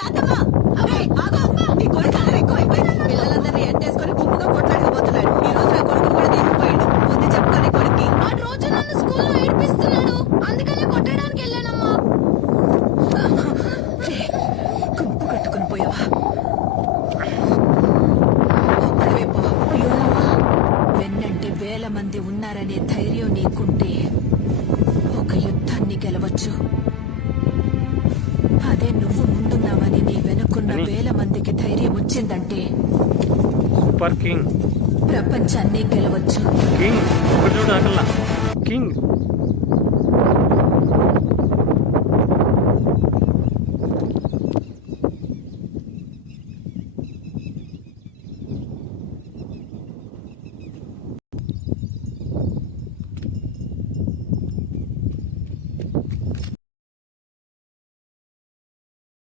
శాంతమ్మా అరే ఆగు నీ కొడుకు అల్లరి ఎక్కువైపోయింది పిల్లలందరినీ ఎట్టేసుకొని గుంపుగా కొట్లాడుకుపోతున్నాడు ఈ రోజు నా కొడుకుని కూడా తీసుకుపోయాడు ముందు చెప్పుకొని కొడుక్కి ఆ రోజు నన్ను స్కూల్లో ఏడిపిస్తున్నాడు అందుకనే కొట్టడానికి వెళ్ళానమ్మా. గుంపు కట్టుకుని పోయావా ఒక్కడివే పో వెన్నంటి 1000 మంది ఉన్నారనే ధైర్యం నీకుంటే ఒక యుద్ధాన్ని గెలవచ్చు. అదే నువ్వు ముందున్నావని నీ వెనుకున్న 1000 మందికి ధైర్యం వచ్చిందంటే సూపర్ కింగ్ ప్రపంచాన్ని గెలవచ్చు. కింగ్ ఒకటి చూడు ఆకల్లా కింగ్